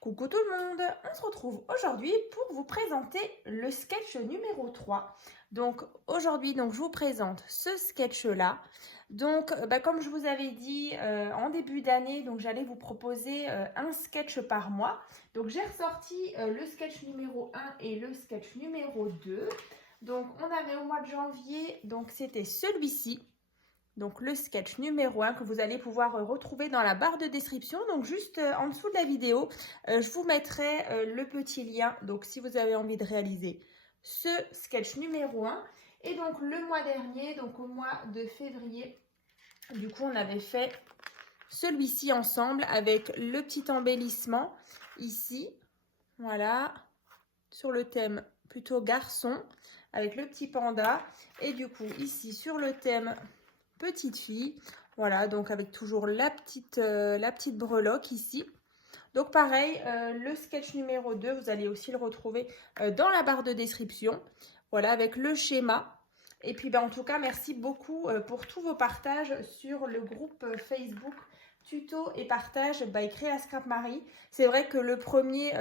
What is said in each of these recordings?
Coucou tout le monde, on se retrouve aujourd'hui pour vous présenter le sketch numéro 3. Donc aujourd'hui, je vous présente ce sketch-là. Donc comme je vous avais dit en début d'année, j'allais vous proposer un sketch par mois. Donc j'ai ressorti le sketch numéro 1 et le sketch numéro 2. Donc on avait au mois de janvier, donc c'était celui-ci. Donc le sketch numéro 1 que vous allez pouvoir retrouver dans la barre de description. Donc juste en dessous de la vidéo, je vous mettrai le petit lien. Donc si vous avez envie de réaliser ce sketch numéro 1. Et donc le mois dernier, donc au mois de février, du coup on avait fait celui-ci ensemble avec le petit embellissement ici. Voilà, sur le thème plutôt garçon avec le petit panda. Et du coup ici sur le thème petite fille, voilà, donc avec toujours la petite breloque ici. Donc pareil, le sketch numéro 2, vous allez aussi le retrouver dans la barre de description, voilà, avec le schéma. Et puis en tout cas, merci beaucoup pour tous vos partages sur le groupe Facebook tuto et partage by Créa Scrap Marie. C'est vrai que le premier,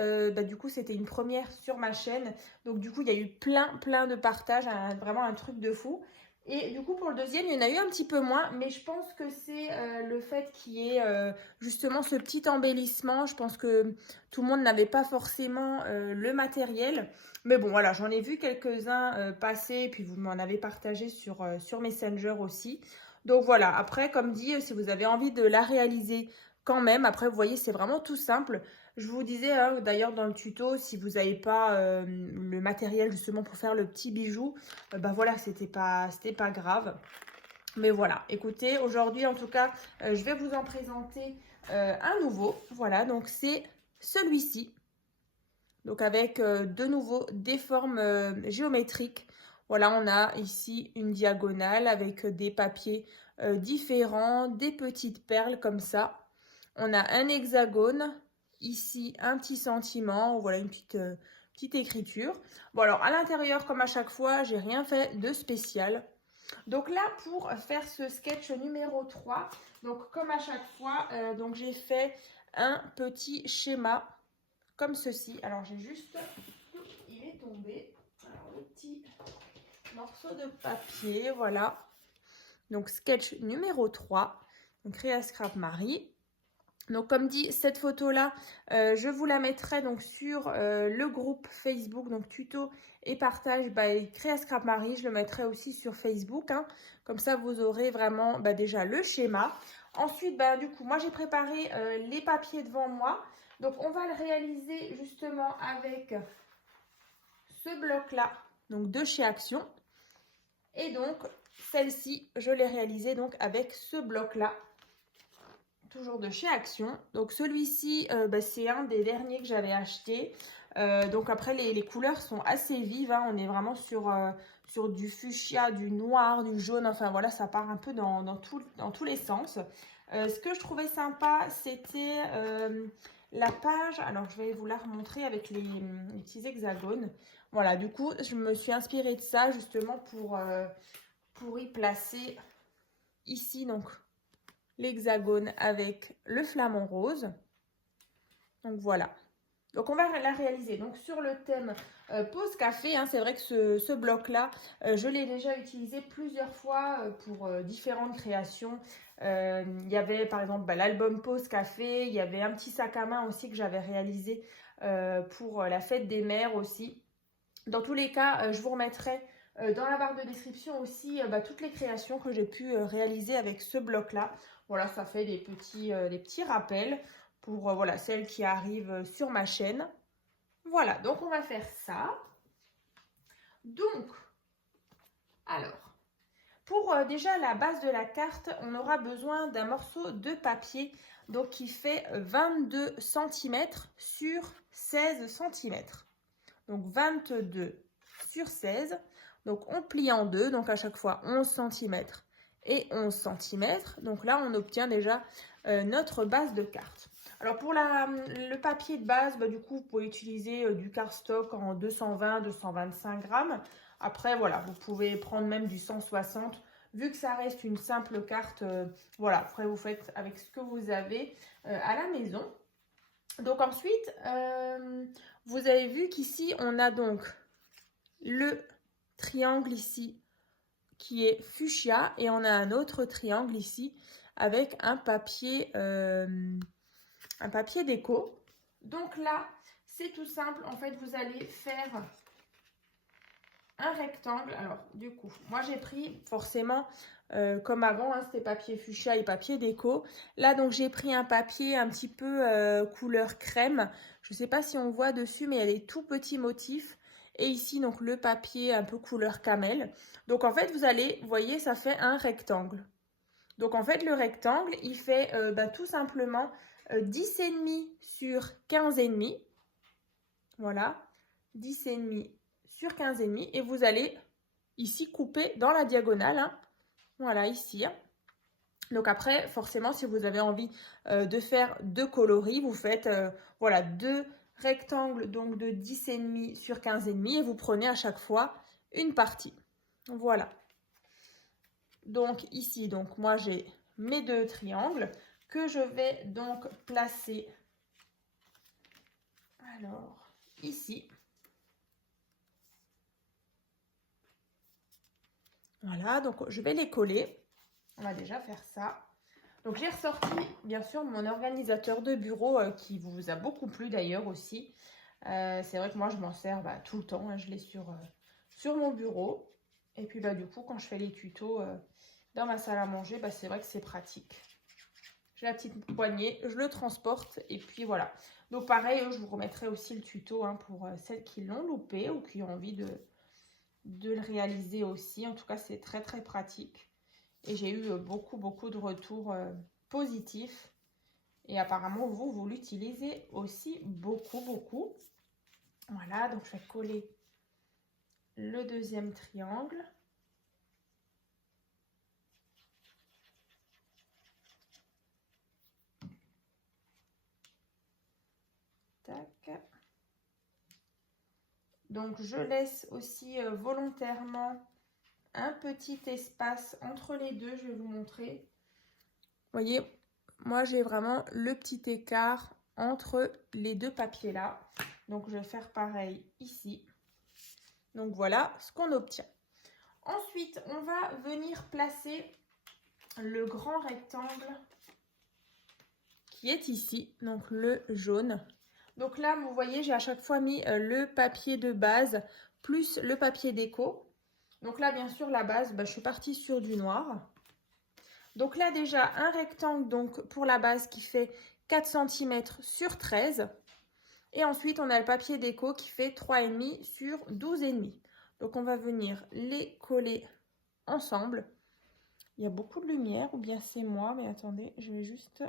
du coup, c'était une première sur ma chaîne. Donc du coup, il y a eu plein de partages, vraiment un truc de fou. Et du coup, pour le deuxième, il y en a eu un petit peu moins, mais je pense que c'est le fait qu'il y ait justement ce petit embellissement. Je pense que tout le monde n'avait pas forcément le matériel. Mais bon, voilà, j'en ai vu quelques-uns passer, et puis vous m'en avez partagé sur Messenger aussi. Donc voilà, après, comme dit, si vous avez envie de la réaliser quand même, après, vous voyez, c'est vraiment tout simple. Je vous disais d'ailleurs dans le tuto, si vous n'avez pas le matériel justement pour faire le petit bijou, voilà, c'était pas grave. Mais voilà, écoutez, aujourd'hui en tout cas, je vais vous en présenter un nouveau. Voilà, donc c'est celui-ci. Donc avec de nouveau des formes géométriques. Voilà, on a ici une diagonale avec des papiers différents, des petites perles comme ça. On a un hexagone, ici un petit sentiment, voilà une petite écriture. Bon alors à l'intérieur, comme à chaque fois, j'ai rien fait de spécial. Donc là, pour faire ce sketch numéro 3, donc comme à chaque fois, j'ai fait un petit schéma comme ceci. Alors j'ai juste, il est tombé, alors le petit morceau de papier, voilà. Donc sketch numéro 3, donc Créa Scrap Marie. Donc comme dit, cette photo-là, je vous la mettrai donc sur le groupe Facebook, donc tuto et partage by Créa Scrap Marie. Je le mettrai aussi sur Facebook, hein. Comme ça, vous aurez vraiment déjà le schéma. Ensuite, du coup, moi j'ai préparé les papiers devant moi. Donc on va le réaliser justement avec ce bloc-là, donc de chez Action. Et donc celle-ci, je l'ai réalisée donc avec ce bloc-là. Toujours de chez Action. Donc celui-ci, c'est un des derniers que j'avais acheté. Donc après, les couleurs sont assez vives, hein. On est vraiment sur du fuchsia, du noir, du jaune. Enfin voilà, ça part un peu dans tous les sens. Ce que je trouvais sympa, c'était la page. Alors je vais vous la remontrer avec les petits hexagones. Voilà, du coup, je me suis inspirée de ça justement pour y placer ici, donc l'hexagone avec le flamant rose. Donc voilà. Donc on va la réaliser donc sur le thème pause café, hein. C'est vrai que ce bloc-là, je l'ai déjà utilisé plusieurs fois pour différentes créations. Il y avait par exemple l'album pause café, il y avait un petit sac à main aussi que j'avais réalisé pour la fête des mères aussi. Dans tous les cas, je vous remettrai dans la barre de description aussi toutes les créations que j'ai pu réaliser avec ce bloc-là. Voilà, ça fait des petits rappels pour voilà, celles qui arrivent sur ma chaîne. Voilà, donc on va faire ça. Donc, alors, pour déjà la base de la carte, on aura besoin d'un morceau de papier donc qui fait 22 cm sur 16 cm. Donc 22 sur 16. Donc on plie en deux, donc à chaque fois 11 cm et 11 cm. Donc là, on obtient déjà notre base de carte. Alors pour le papier de base, du coup, vous pouvez utiliser du cardstock en 220-225 grammes. Après, voilà, vous pouvez prendre même du 160. Vu que ça reste une simple carte, voilà, après vous faites avec ce que vous avez à la maison. Donc ensuite, vous avez vu qu'ici, on a donc le triangle ici qui est fuchsia et on a un autre triangle ici avec un papier déco. Donc là, c'est tout simple. En fait, vous allez faire un rectangle. Alors, du coup, moi j'ai pris forcément, comme avant, hein, c'était papier fuchsia et papier déco. Là, donc j'ai pris un papier un petit peu couleur crème. Je ne sais pas si on voit dessus, mais il y a des tout petits motifs. Et ici, donc le papier un peu couleur camel. Donc en fait, vous allez, vous voyez, ça fait un rectangle. Donc en fait, le rectangle, il fait tout simplement 10,5 sur 15,5. Voilà, 10,5 sur 15,5. Et vous allez ici couper dans la diagonale. Hein. Voilà, ici. Hein. Donc après, forcément, si vous avez envie de faire deux coloris, vous faites voilà, deux rectangles donc de 10,5 sur 15,5 et vous prenez à chaque fois une partie. Voilà. Donc ici, donc moi j'ai mes deux triangles que je vais donc placer alors ici. Voilà, donc je vais les coller. On va déjà faire ça. Donc j'ai ressorti bien sûr mon organisateur de bureau qui vous a beaucoup plu d'ailleurs aussi. C'est vrai que moi je m'en sers tout le temps, hein, je l'ai sur mon bureau. Et puis du coup quand je fais les tutos dans ma salle à manger, c'est vrai que c'est pratique. J'ai la petite poignée, je le transporte et puis voilà. Donc pareil, je vous remettrai aussi le tuto hein, pour celles qui l'ont loupé ou qui ont envie de le réaliser aussi. En tout cas, c'est très très pratique. Et j'ai eu beaucoup de retours positifs. Et apparemment, vous l'utilisez aussi beaucoup. Voilà, donc je vais coller le deuxième triangle. Tac. Donc, je laisse aussi volontairement un petit espace entre les deux. Je vais vous montrer. Vous voyez, moi, j'ai vraiment le petit écart entre les deux papiers là. Donc, je vais faire pareil ici. Donc, voilà ce qu'on obtient. Ensuite, on va venir placer le grand rectangle qui est ici, donc le jaune. Donc là, vous voyez, j'ai à chaque fois mis le papier de base plus le papier déco. Donc là, bien sûr, la base, je suis partie sur du noir. Donc là, déjà, un rectangle donc pour la base qui fait 4 cm sur 13. Et ensuite, on a le papier déco qui fait 3,5 sur 12,5. Donc, on va venir les coller ensemble. Il y a beaucoup de lumière, ou bien c'est moi, mais attendez, je vais juste...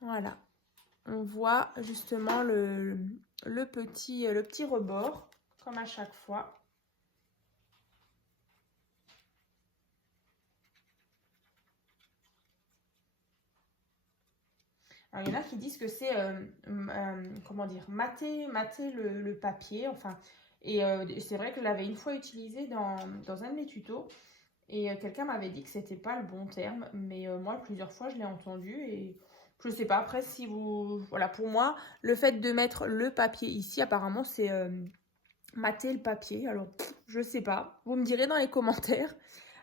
Voilà. On voit justement le petit rebord, comme à chaque fois. Alors, il y en a qui disent que c'est, comment dire, mater le papier, enfin... Et c'est vrai que je l'avais une fois utilisé dans un de mes tutos. Et quelqu'un m'avait dit que c'était pas le bon terme. Mais moi, plusieurs fois, je l'ai entendu. Et je sais pas, après, si vous... Voilà, pour moi, le fait de mettre le papier ici, apparemment, c'est mater le papier. Alors, je sais pas. Vous me direz dans les commentaires.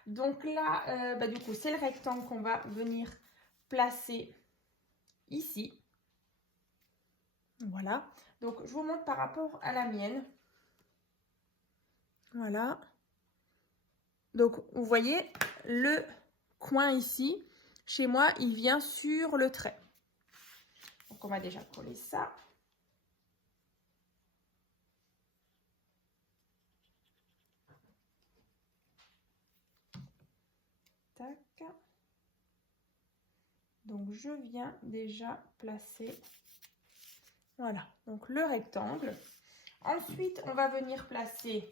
Donc là, du coup, c'est le rectangle qu'on va venir placer ici. Voilà. Donc, je vous montre par rapport à la mienne. Voilà. Donc, vous voyez, le coin ici, chez moi, il vient sur le trait. Donc, on va déjà coller ça. Tac. Donc, je viens déjà placer, voilà, donc le rectangle. Ensuite, on va venir placer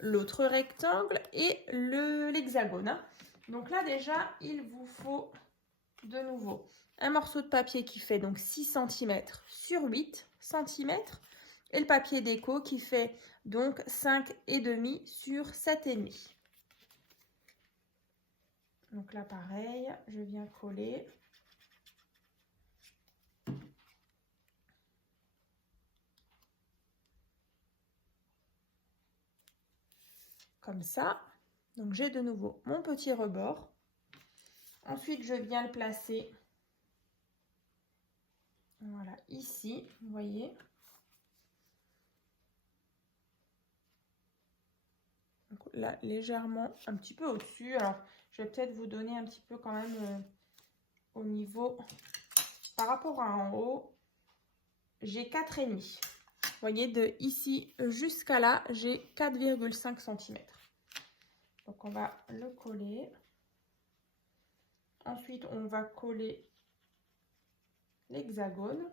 l'autre rectangle et l'hexagone. Donc là, déjà, il vous faut de nouveau un morceau de papier qui fait donc 6 cm sur 8 cm et le papier déco qui fait donc 5,5 sur 7,5. Donc là, pareil, je viens coller. comme ça. Donc j'ai de nouveau mon petit rebord. Ensuite, je viens le placer, voilà, ici, vous voyez. Donc là, légèrement, un petit peu au-dessus. Alors, je vais peut-être vous donner un petit peu quand même au niveau, par rapport à en haut, j'ai 4,5. Vous voyez, de ici jusqu'à là, j'ai 4,5 cm. Donc, on va le coller. Ensuite, on va coller l'hexagone.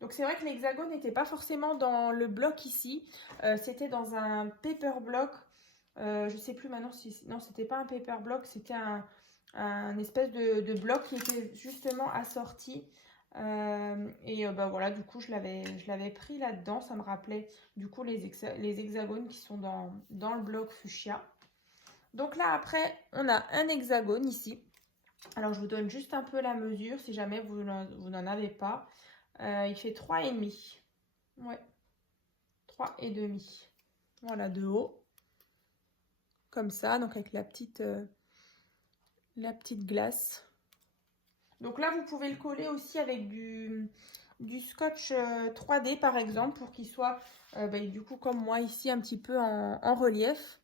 Donc, c'est vrai que l'hexagone n'était pas forcément dans le bloc ici. C'était dans un paper block. Je ne sais plus maintenant si... Non, c'était pas un paper block, c'était un espèce de bloc qui était justement assorti. Bah voilà, du coup, je l'avais pris là-dedans. Ça me rappelait du coup les hexagones qui sont dans le bloc fuchsia. Donc là, après, on a un hexagone ici. Alors, je vous donne juste un peu la mesure si jamais vous n'en avez pas. Il fait 3,5. Ouais, 3,5. Voilà, de haut. Comme ça, donc avec la petite glace. Donc là, vous pouvez le coller aussi avec du scotch 3D par exemple, pour qu'il soit du coup comme moi ici un petit peu en relief.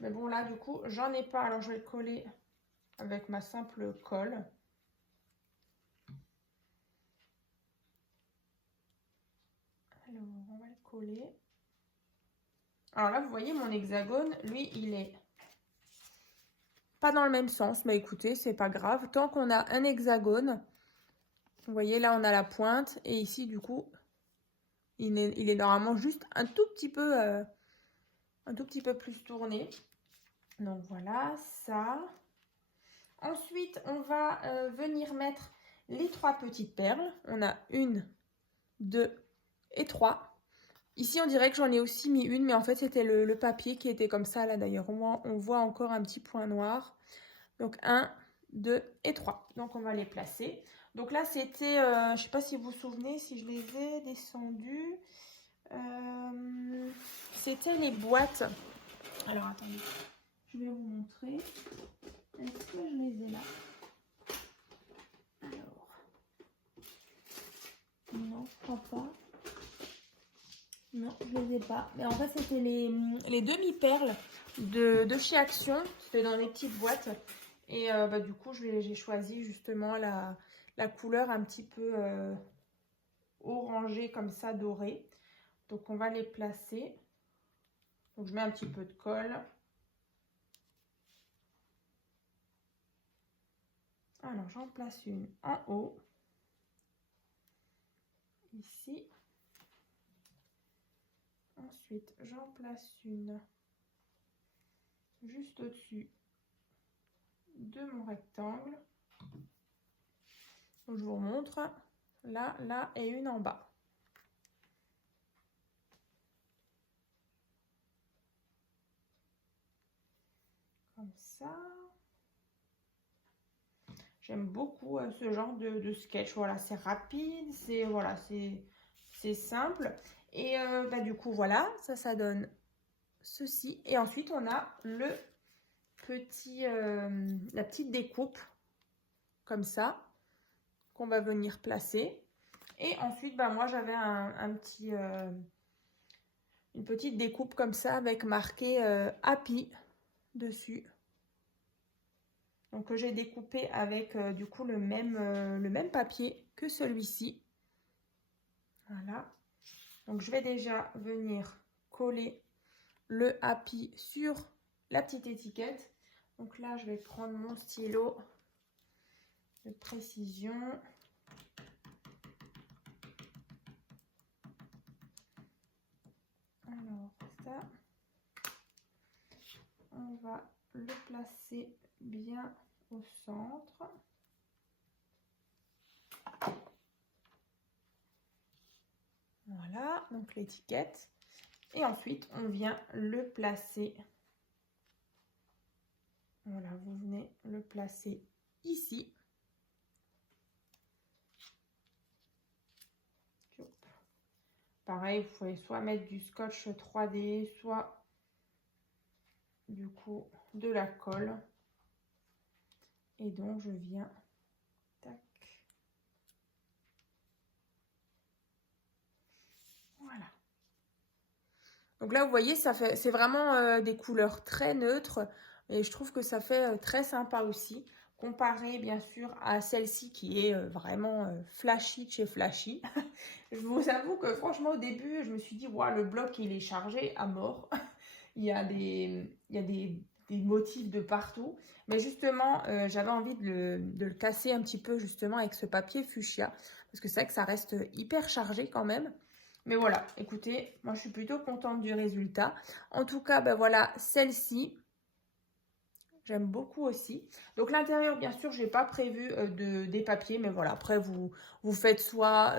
Mais bon là du coup j'en ai pas, alors je vais le coller avec ma simple colle. Alors on va le coller. Alors là vous voyez mon hexagone, lui il est pas dans le même sens, mais écoutez c'est pas grave, tant qu'on a un hexagone. Vous voyez là on a la pointe et ici du coup il est normalement juste un tout petit peu plus tourné. Donc voilà ça. Ensuite on va venir mettre les 3 petites perles. On a 1, 2 et 3. Ici on dirait que j'en ai aussi mis une, mais en fait c'était le papier qui était comme ça là d'ailleurs. On voit encore un petit point noir. Donc 1, 2 et 3. Donc on va les placer. Donc là c'était, je ne sais pas si vous vous souvenez, si je les ai descendus. C'était les boîtes. Alors attendez, je vais vous montrer. Est-ce que je les ai là? Alors, non, je crois pas. Non, je les ai pas. Mais en fait, c'était les demi-perles de chez Action. C'était dans des petites boîtes. Et du coup, j'ai choisi justement la couleur un petit peu orangée, comme ça, dorée. Donc, on va les placer. Donc, je mets un petit peu de colle. Alors, j'en place une en haut. Ici. Ensuite, j'en place une juste au-dessus de mon rectangle. Je vous remontre. Là, là et une en bas. Comme ça. J'aime beaucoup ce genre de sketch. Voilà, c'est rapide, c'est simple. Et du coup, voilà, ça donne ceci. Et ensuite, on a la petite découpe, comme ça, qu'on va venir placer. Et ensuite, moi, j'avais une petite découpe comme ça, avec marqué Happy dessus. Donc, j'ai découpé avec du coup le même papier que celui-ci. Voilà. Donc, je vais déjà venir coller le Happy sur la petite étiquette. Donc là, je vais prendre mon stylo de précision. Alors, ça, on va le placer bien au centre. Voilà, donc l'étiquette. Et ensuite, on vient le placer. Voilà, vous venez le placer ici. Pareil, vous pouvez soit mettre du scotch 3D, soit du coup de la colle. Et donc je viens, tac. Voilà. Donc là, vous voyez, c'est vraiment des couleurs très neutres. Et je trouve que ça fait très sympa aussi. Comparé, bien sûr, à celle-ci qui est vraiment flashy de chez Flashy. Je vous avoue que franchement, au début, je me suis dit, waouh, le bloc, il est chargé à mort. Il y a des motifs de partout. Mais justement, j'avais envie de le casser un petit peu, justement, avec ce papier fuchsia. Parce que c'est vrai que ça reste hyper chargé quand même. Mais voilà, écoutez, moi je suis plutôt contente du résultat. En tout cas, ben voilà, celle-ci, j'aime beaucoup aussi. Donc l'intérieur, bien sûr, je n'ai pas prévu des papiers, mais voilà, après vous faites soit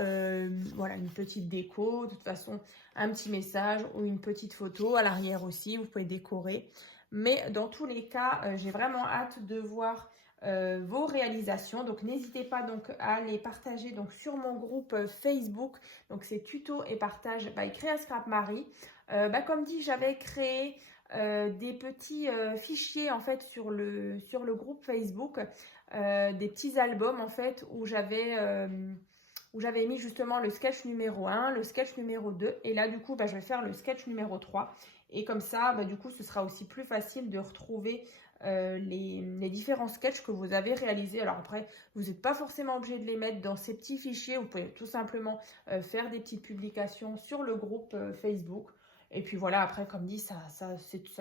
voilà, une petite déco, de toute façon, un petit message ou une petite photo. À l'arrière aussi, vous pouvez décorer. Mais dans tous les cas, j'ai vraiment hâte de voir vos réalisations. Donc n'hésitez pas donc à les partager donc sur mon groupe Facebook. Donc c'est tuto et partage by Créa Scrap Marie. Comme dit, j'avais créé des petits fichiers en fait sur le groupe Facebook, des petits albums en fait où j'avais mis justement le sketch numéro 1, le sketch numéro 2 et là du coup je vais faire le sketch numéro 3 et comme ça du coup ce sera aussi plus facile de retrouver les différents sketchs que vous avez réalisés. Alors après, vous n'êtes pas forcément obligé de les mettre dans ces petits fichiers, vous pouvez tout simplement faire des petites publications sur le groupe Facebook. Et puis voilà, après, comme dit, ça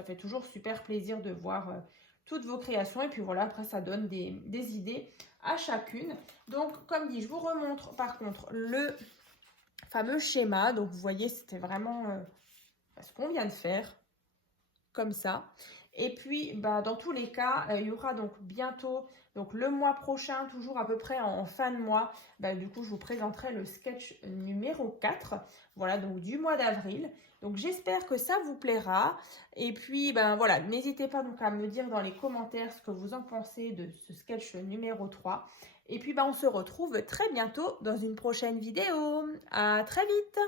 fait toujours super plaisir de voir toutes vos créations. Et puis voilà, après, ça donne des idées à chacune. Donc, comme dit, je vous remontre par contre le fameux schéma. Donc, vous voyez, c'était vraiment ce qu'on vient de faire, comme ça. Et puis, dans tous les cas, il y aura donc bientôt, donc le mois prochain, toujours à peu près en fin de mois, du coup, je vous présenterai le sketch numéro 4, voilà, donc du mois d'avril. Donc, j'espère que ça vous plaira. Et puis, voilà, n'hésitez pas donc à me dire dans les commentaires ce que vous en pensez de ce sketch numéro 3. Et puis, on se retrouve très bientôt dans une prochaine vidéo. À très vite!